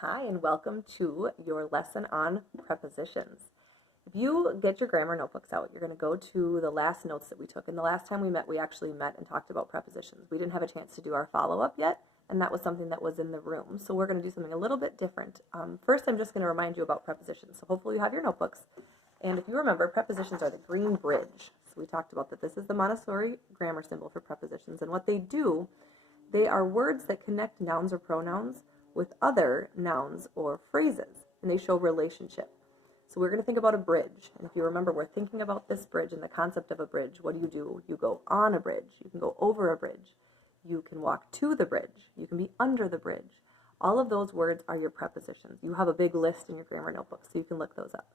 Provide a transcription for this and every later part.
Hi, and welcome to your lesson on prepositions. If you get your grammar notebooks out, you're going to go to the last notes that we took. And the last time we actually met and talked about prepositions. We didn't have a chance to do our follow-up yet, and that was something that was in the room. So we're going to do something a little bit different. First, I'm just going to remind you about prepositions. So hopefully you have your notebooks. And if you remember, prepositions are the green bridge. So we talked about that this is the Montessori grammar symbol for prepositions. And what they do, they are words that connect nouns or pronouns with other nouns or phrases, and they show relationship. So we're going to think about a bridge, and if you remember, we're thinking about this bridge and the concept of a bridge. What do? You go on a bridge, you can go over a bridge, you can walk to the bridge, you can be under the bridge. All of those words are your prepositions. You have a big list in your grammar notebook, so you can look those up.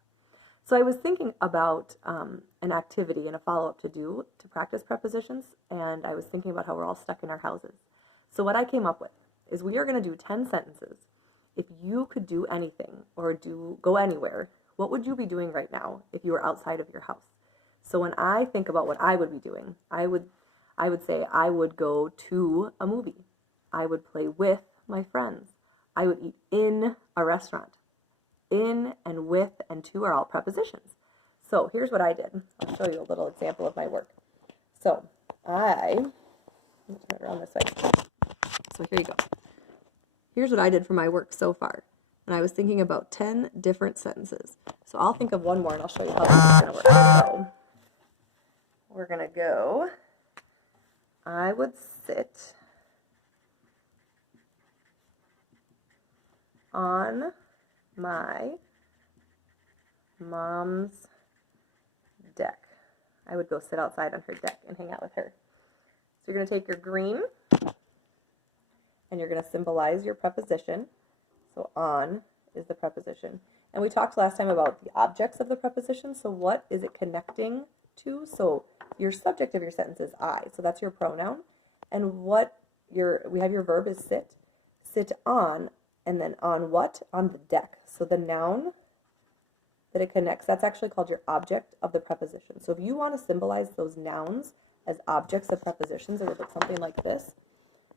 So I was thinking about an activity and a follow-up to do to practice prepositions, and I was thinking about how we're all stuck in our houses. So what I came up with is we are going to do 10 sentences. If you could do anything or go anywhere, what would you be doing right now if you were outside of your house? So when I think about what I would be doing, I would say I would go to a movie. I would play with my friends. I would eat in a restaurant. In and with and to are all prepositions. So here's what I did. I'll show you a little example of my work. So let's turn it around this way. So here you go. Here's what I did for my work so far. And I was thinking about 10 different sentences. So I'll think of one more and I'll show you how this is going to work. So we're going to go, I would sit on my mom's deck. I would go sit outside on her deck and hang out with her. So you're going to take your green and you're going to symbolize your preposition. So on is the preposition. And we talked last time about the objects of the preposition. So what is it connecting to? So your subject of your sentence is I. So that's your pronoun. And we have your verb is sit. Sit on, and then on what? On the deck. So the noun that it connects, that's actually called your object of the preposition. So if you want to symbolize those nouns as objects of prepositions, it would look something like this.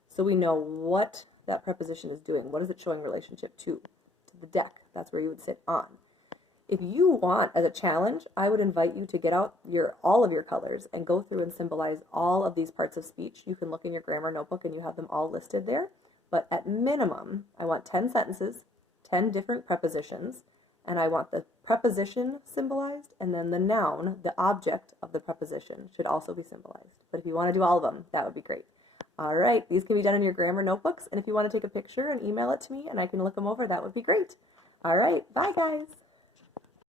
So we know what that preposition is doing. What is it showing relationship to? To the deck. That's where you would sit on. If you want, as a challenge, I would invite you to get out all of your colors and go through and symbolize all of these parts of speech. You can look in your grammar notebook and you have them all listed there. But at minimum, I want 10 sentences, 10 different prepositions, and I want the preposition symbolized, and then the noun, the object of the preposition, should also be symbolized. But if you want to do all of them, that would be great. All right, these can be done in your grammar notebooks, and if you want to take a picture and email it to me and I can look them over, that would be great. All right, bye guys.